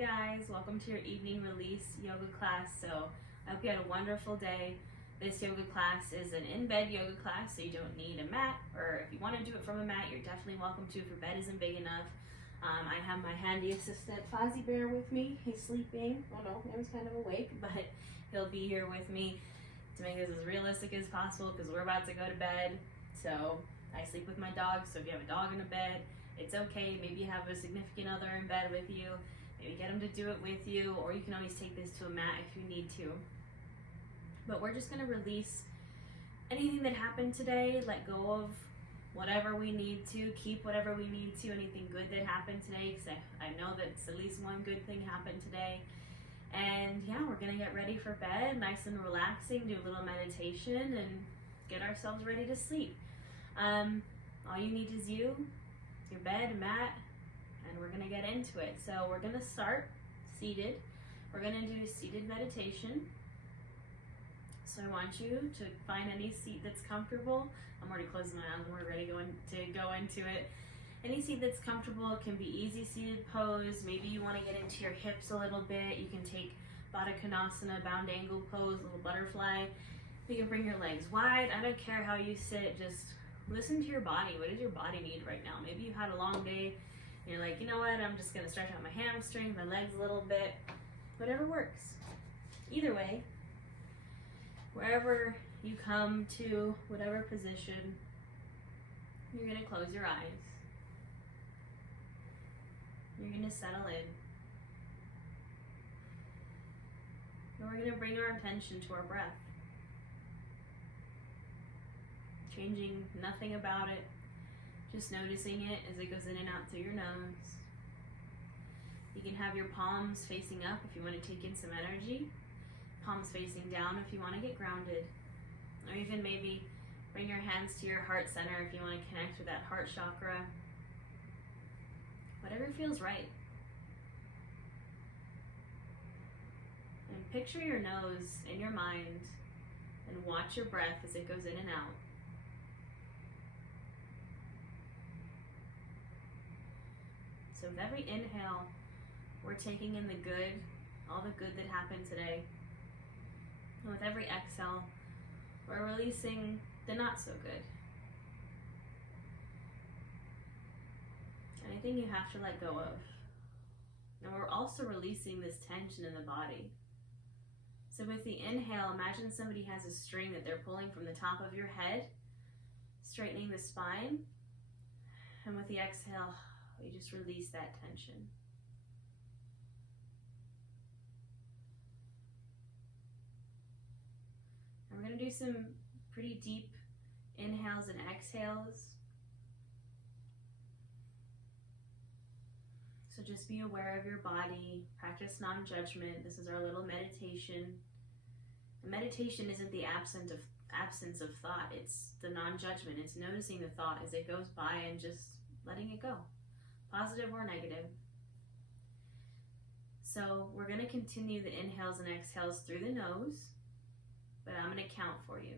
guys, welcome to your evening release yoga class. So I hope you had a wonderful day. This yoga class is an in-bed yoga class, so you don't need a mat, or if you want to do it from a mat, you're definitely welcome to if your bed isn't big enough. I have my handy assistant Fozzie Bear with me. He's sleeping. Oh no, he was kind of awake, but he'll be here with me to make this as realistic as possible because we're about to go to bed. So I sleep with my dog, so if you have a dog in a bed, it's okay. Maybe you have a significant other in bed with you. Maybe get them to do it with you, or you can always take this to a mat if you need to. But we're just going to release anything that happened today, let go of whatever we need to, keep whatever we need to, anything good that happened today, because I know that at least one good thing happened today. And yeah, we're going to get ready for bed, nice and relaxing, do a little meditation, and get ourselves ready to sleep. All you need is you, your bed, mat, and we're going to get into it. So we're going to start seated. We're going to do seated meditation. So I want you to find any seat that's comfortable. I'm already closing my eyes and we're ready to go into it. Any seat that's comfortable. It can be easy seated pose. Maybe you want to get into your hips a little bit. You can take Baddha Konasana, bound angle pose, little butterfly. You can bring your legs wide. I don't care how you sit, just listen to your body. What does your body need right now? Maybe you had a long day and you're like, you know what, I'm just gonna stretch out my hamstrings, my legs a little bit. Whatever works. Either way, wherever you come to, whatever position, you're gonna close your eyes. You're gonna settle in. And we're gonna bring our attention to our breath. Changing nothing about it, just noticing it as it goes in and out through your nose. You can have your palms facing up if you want to take in some energy, palms facing down if you want to get grounded, or even maybe bring your hands to your heart center if you want to connect with that heart chakra. Whatever feels right. And picture your nose in your mind and watch your breath as it goes in and out. So with every inhale, we're taking in the good, all the good that happened today. And with every exhale, we're releasing the not so good. Anything you have to let go of. And we're also releasing this tension in the body. So with the inhale, imagine somebody has a string that they're pulling from the top of your head, straightening the spine. And with the exhale, you just release that tension. And we're going to do some pretty deep inhales and exhales. So just be aware of your body, practice non-judgment. This is our little meditation. And meditation isn't the absence of thought, it's the non-judgment. It's noticing the thought as it goes by and just letting it go. Positive or negative. So we're going to continue the inhales and exhales through the nose, but I'm going to count for you.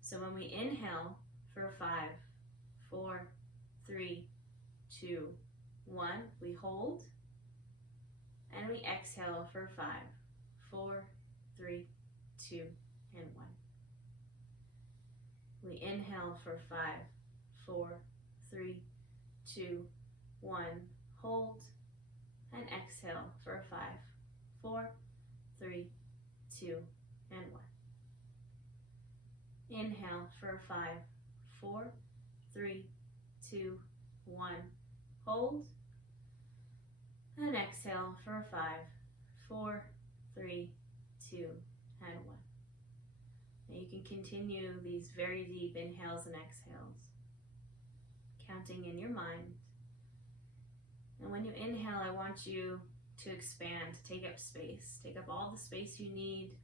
So when we inhale for 5, 4, 3, 2, 1, we hold, and we exhale for 5, 4, 3, 2, and 1. We inhale for 5, 4, 3, 2, 1, hold, and exhale for 5, 4, 3, 2, and 1. Inhale for 5, 4, 3, 2, 1, hold, and exhale for 5, 4, 3, 2, and 1. Now you can continue these very deep inhales and exhales, counting in your mind. And when you inhale, I want you to expand, to take up space. Take up all the space you need.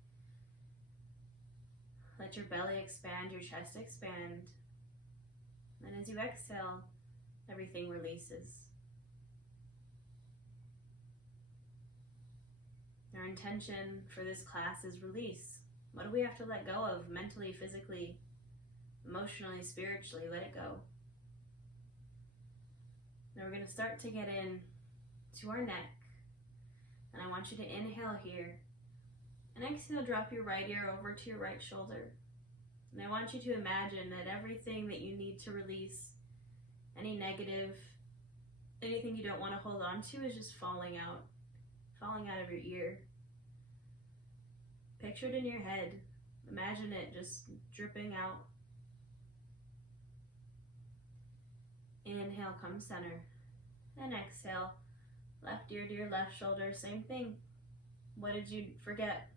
Let your belly expand, your chest expand. And as you exhale, everything releases. Our intention for this class is release. What do we have to let go of mentally, physically, emotionally, spiritually? Let it go. Now we're going to start to get in to our neck, And I want you to inhale here. And exhale, drop your right ear over to your right shoulder. And I want you to imagine that everything that you need to release, any negative, anything you don't want to hold on to, is just falling out of your ear. Picture it in your head. Imagine it just dripping out. Inhale, come center. And exhale, left ear to your left shoulder, same thing. What did you forget?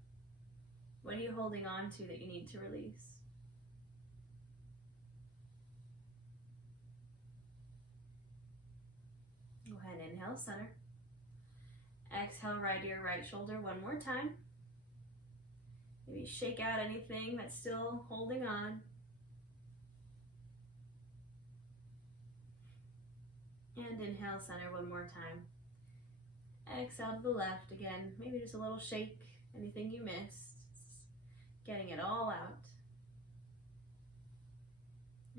What are you holding on to that you need to release? Go ahead, inhale, center. Exhale, right ear, right shoulder, one more time. Maybe shake out anything that's still holding on. And inhale, center, one more time. Exhale to the left again, maybe just a little shake, anything you missed. Getting it all out.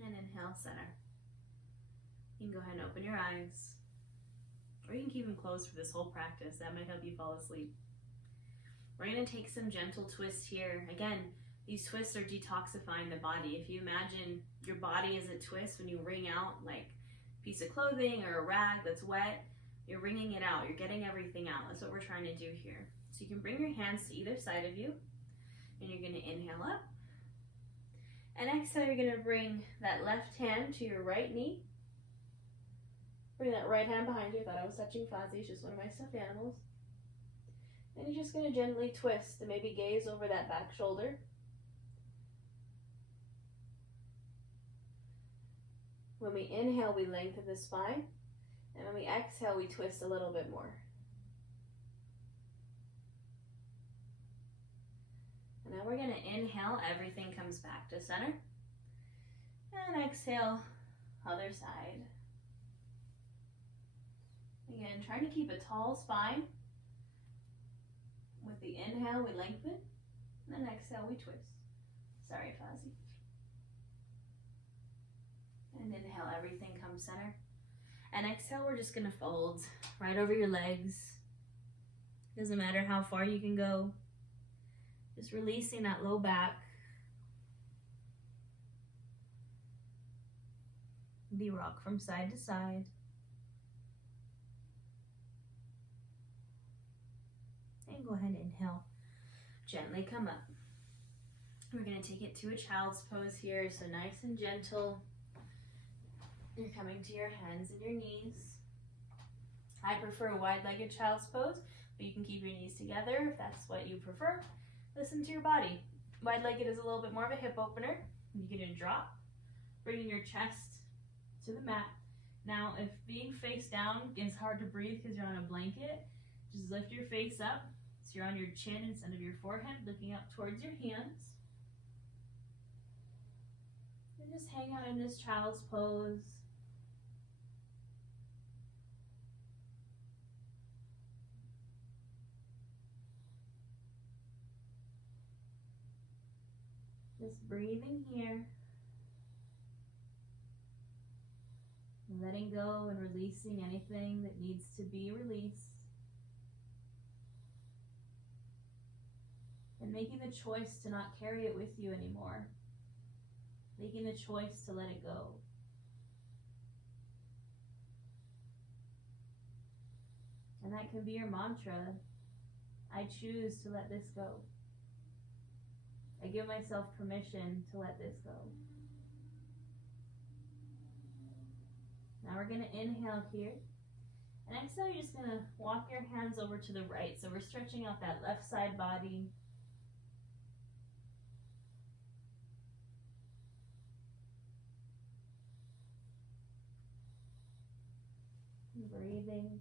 And inhale, center. You can go ahead and open your eyes. Or you can keep them closed for this whole practice. That might help you fall asleep. We're going to take some gentle twists here. Again, these twists are detoxifying the body. If you imagine your body as a twist, when you wring out like a piece of clothing or a rag that's wet, you're wringing it out. You're getting everything out. That's what we're trying to do here. So you can bring your hands to either side of you. And you're going to inhale up. And exhale, you're going to bring that left hand to your right knee. Bring that right hand behind you. I thought I was touching Fozzie. She's just one of my stuffed animals. And you're just going to gently twist and maybe gaze over that back shoulder. When we inhale, we lengthen the spine. And when we exhale, we twist a little bit more. And now we're going to inhale, everything comes back to center. And exhale, other side. Again, trying to keep a tall spine. With the inhale, we lengthen. And then exhale, we twist. Sorry, Fozzie. And inhale, everything comes center. And exhale, we're just going to fold right over your legs. Doesn't matter how far you can go. Just releasing that low back. We rock from side to side. And go ahead and inhale. Gently come up. We're going to take it to a child's pose here, so nice and gentle. You're coming to your hands and your knees. I prefer a wide-legged child's pose, but you can keep your knees together if that's what you prefer. Listen to your body. Wide-legged is a little bit more of a hip opener. You're going to drop, bringing your chest to the mat. Now, if being face down is hard to breathe because you're on a blanket, just lift your face up so you're on your chin instead of your forehead, looking up towards your hands. And just hang out in this child's pose. Just breathing here. Letting go and releasing anything that needs to be released. And making the choice to not carry it with you anymore. Making the choice to let it go. And that can be your mantra. I choose to let this go. I give myself permission to let this go. Now we're going to inhale here. And exhale, you're just going to walk your hands over to the right. So we're stretching out that left side body. Breathing.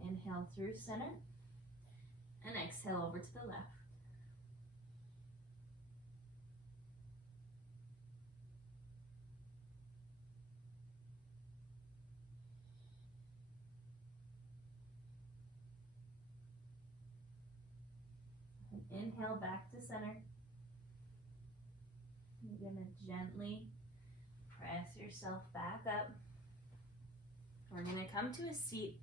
And inhale through center. And exhale over to the left. And inhale back to center. You're going to gently press yourself back up. We're We're gonna come to a seat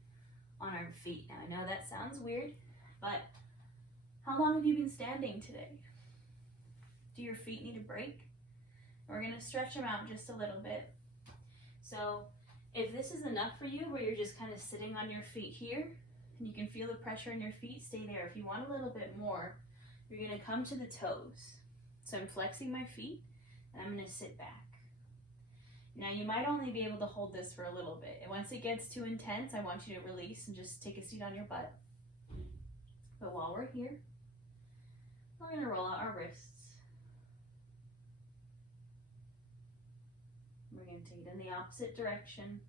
on our feet. Now I know that sounds weird, but how long have you been standing today? Do your feet need a break? We're gonna stretch them out just a little bit. So if this is enough for you, where you're just kind of sitting on your feet here, and you can feel the pressure in your feet, stay there. If you want a little bit more, you're gonna come to the toes. So I'm flexing my feet, and I'm gonna sit back. Now you might only be able to hold this for a little bit. And once it gets too intense, I want you to release and just take a seat on your butt. But while we're here, we're gonna roll out our wrists. We're gonna take it in the opposite direction.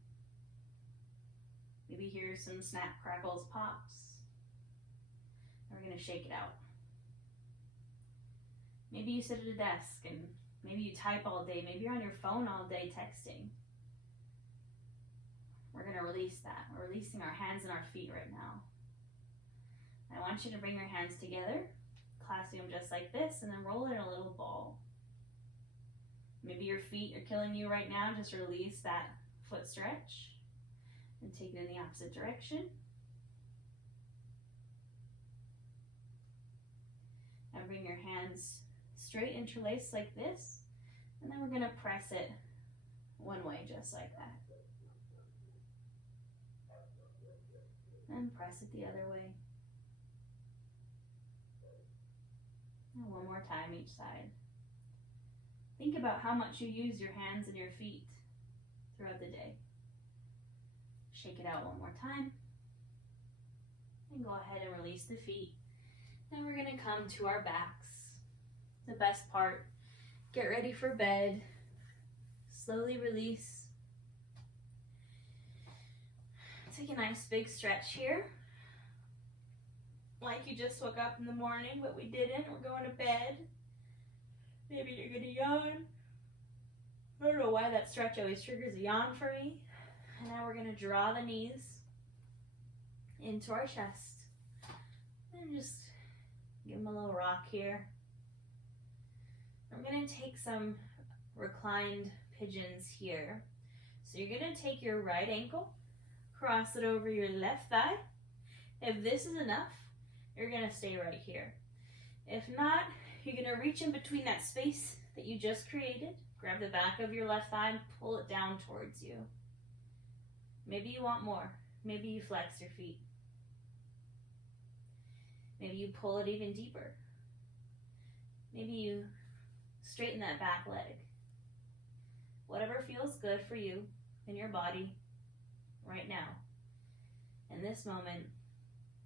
Maybe hear some snap, crackles, pops. And we're gonna shake it out. Maybe you sit at a desk and maybe you type all day. Maybe you're on your phone all day texting. We're gonna release that. We're releasing our hands and our feet right now. I want you to bring your hands together, clasping them just like this, and then roll it in a little ball. Maybe your feet are killing you right now. Just release that foot stretch and take it in the opposite direction. And bring your hands straight interlaced like this, and then we're gonna press it one way just like that. And press it the other way. And one more time each side. Think about how much you use your hands and your feet throughout the day. Shake it out one more time. And go ahead and release the feet. Then we're gonna come to our backs. The best part. Get ready for bed. Slowly release. Take a nice big stretch here. Like you just woke up in the morning, but we didn't. We're going to bed. Maybe you're gonna yawn. I don't know why that stretch always triggers a yawn for me. And now we're gonna draw the knees into our chest. And just give them a little rock here. I'm gonna take some reclined pigeons here. So you're gonna take your right ankle, cross it over your left thigh. If this is enough, you're gonna stay right here. If not, you're gonna reach in between that space that you just created, grab the back of your left thigh and pull it down towards you. Maybe you want more. Maybe you flex your feet. Maybe you pull it even deeper. Maybe you straighten that back leg. Whatever feels good for you in your body right now. In this moment,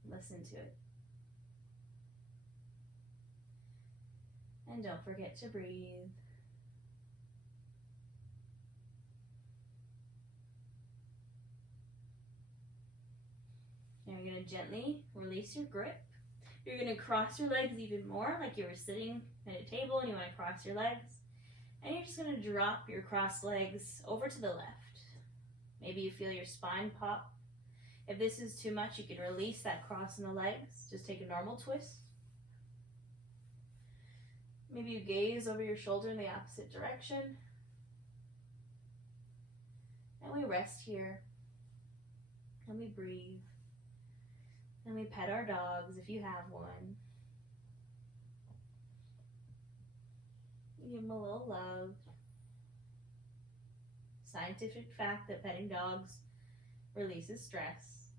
listen to it. And don't forget to breathe. Now you're going to gently release your grip. You're going to cross your legs even more, like you were sitting at a table and you want to cross your legs. And you're just going to drop your crossed legs over to the left. Maybe you feel your spine pop. If this is too much, you can release that cross in the legs. Just take a normal twist. Maybe you gaze over your shoulder in the opposite direction. And we rest here. And we breathe. And we pet our dogs if you have one. Give them a little love. Scientific fact that petting dogs releases stress.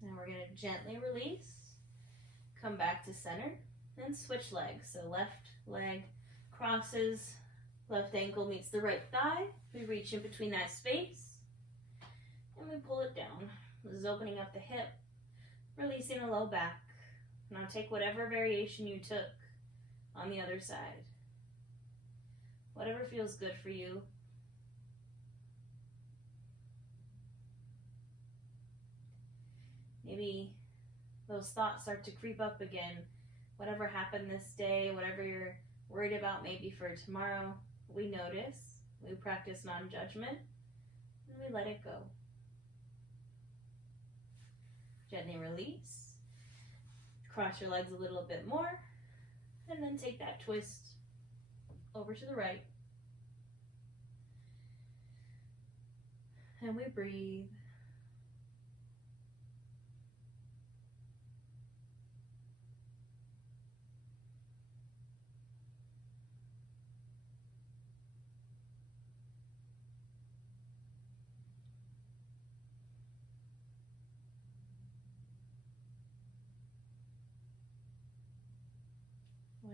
Now we're going to gently release. Come back to center. And switch legs. So left leg crosses, left ankle meets the right thigh. We reach in between that space and we pull it down. This is opening up the hip, releasing the low back. Now take whatever variation you took on the other side. Whatever feels good for you. Maybe those thoughts start to creep up again. Whatever happened this day, whatever you're worried about maybe for tomorrow, we notice, we practice non-judgment, and we let it go. Gently release. Cross your legs a little bit more, and then take that twist over to the right. And we breathe.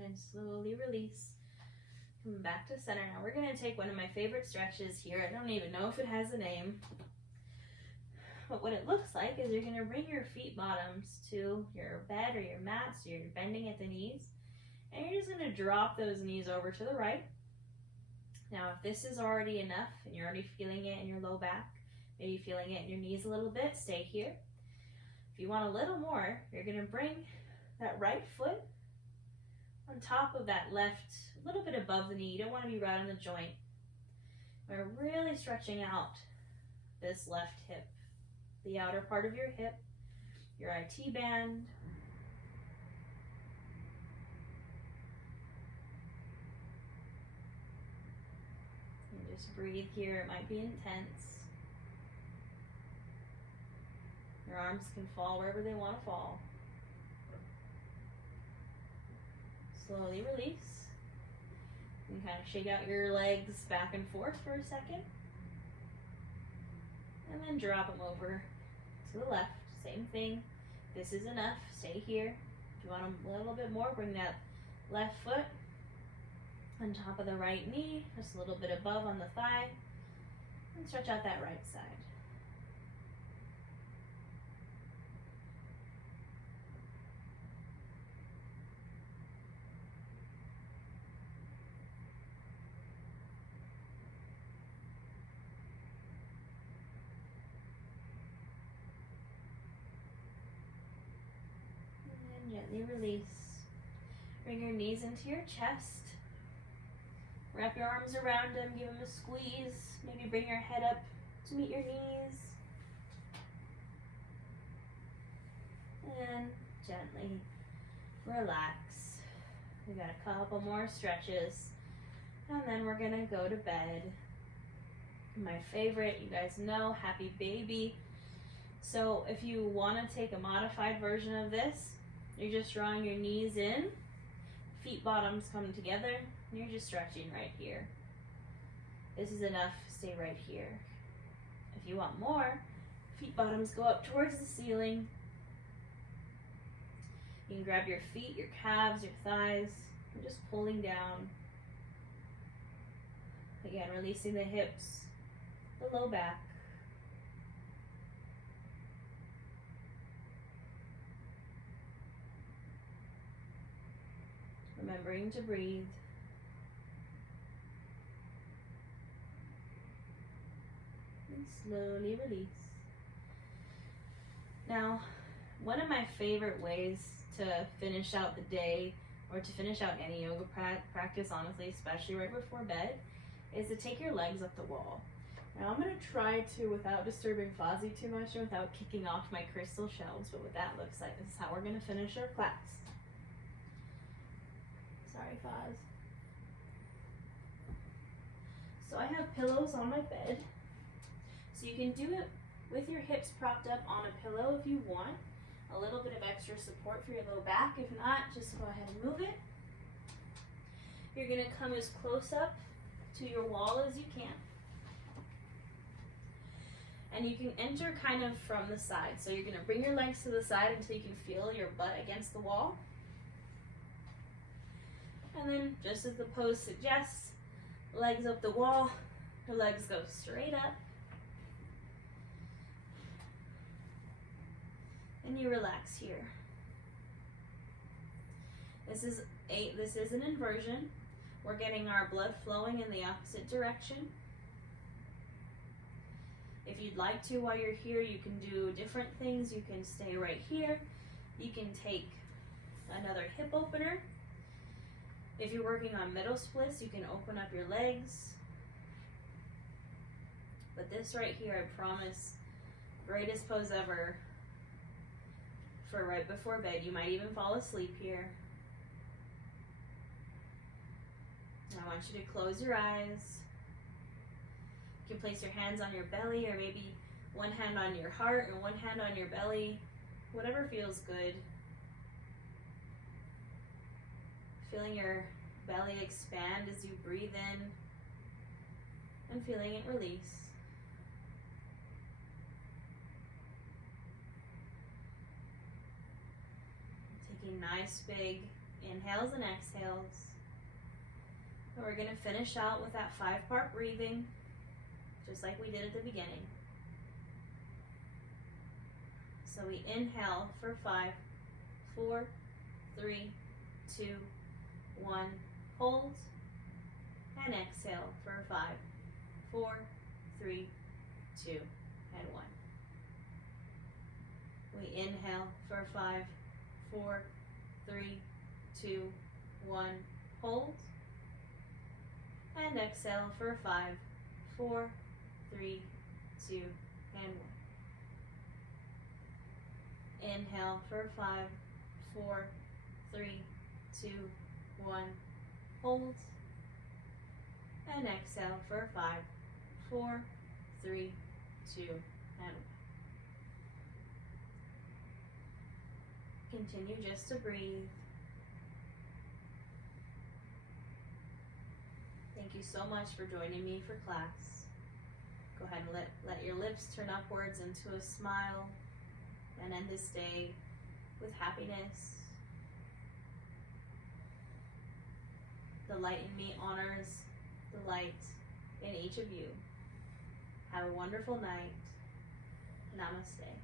And slowly release. Come back to center. Now we're going to take one of my favorite stretches here. I don't even know if it has a name. But what it looks like is you're going to bring your feet bottoms to your bed or your mat, so you're bending at the knees. And you're just going to drop those knees over to the right. Now if this is already enough and you're already feeling it in your low back, maybe feeling it in your knees a little bit, stay here. If you want a little more, you're going to bring that right foot on top of that left, a little bit above the knee. You don't want to be right on the joint. We're really stretching out this left hip, the outer part of your hip, your IT band. And just breathe here. It might be intense. Your arms can fall wherever they want to fall. Slowly release. You can kind of shake out your legs back and forth for a second. And then drop them over to the left. Same thing. This is enough. Stay here. If you want a little bit more, bring that left foot on top of the right knee, just a little bit above on the thigh, and stretch out that right side. Gently release. Bring your knees into your chest. Wrap your arms around them, give them a squeeze. Maybe bring your head up to meet your knees. And gently relax. We got a couple more stretches. And then we're gonna go to bed. My favorite, you guys know, happy baby. So if you wanna take a modified version of this, you're just drawing your knees in, feet bottoms come together, and you're just stretching right here. This is enough, stay right here. If you want more, feet bottoms go up towards the ceiling. You can grab your feet, your calves, your thighs, and just pulling down. Again, releasing the hips, the low back. Remembering to breathe. And slowly release. Now, one of my favorite ways to finish out the day, or to finish out any yoga practice, honestly, especially right before bed, is to take your legs up the wall. Now I'm going to try to, without disturbing Fozzie too much and without kicking off my crystal shelves, but what that looks like, this is how we're going to finish our class. Sorry, Foz. So I have pillows on my bed. So you can do it with your hips propped up on a pillow if you want. A little bit of extra support for your low back. If not, just go ahead and move it. You're going to come as close up to your wall as you can. And you can enter kind of from the side. So you're going to bring your legs to the side until you can feel your butt against the wall. And then, just as the pose suggests, legs up the wall, your legs go straight up. And you relax here. This is an inversion. We're getting our blood flowing in the opposite direction. If you'd like to, while you're here, you can do different things. You can stay right here. You can take another hip opener. If you're working on middle splits, you can open up your legs. But this right here, I promise, greatest pose ever for right before bed. You might even fall asleep here. I want you to close your eyes. You can place your hands on your belly, or maybe one hand on your heart and one hand on your belly, whatever feels good. Feeling your belly expand as you breathe in and feeling it release. Taking nice big inhales and exhales. And we're going to finish out with that 5-part breathing, just like we did at the beginning. So we inhale for 5, 4, 3, 2, 1, hold, and exhale for 5, 4, 3, 2, and 1. We inhale for 5, 4, 3, 2, 1, hold, and exhale for 5, 4, 3, 2, and 1. Inhale for 5, 4, 3, 2, 1, hold, and exhale for 5, 4, 3, 2, and 1. Continue just to breathe. Thank you so much for joining me for class. Go ahead and let your lips turn upwards into a smile and end this day with happiness. The light in me honors the light in each of you. Have a wonderful night. Namaste.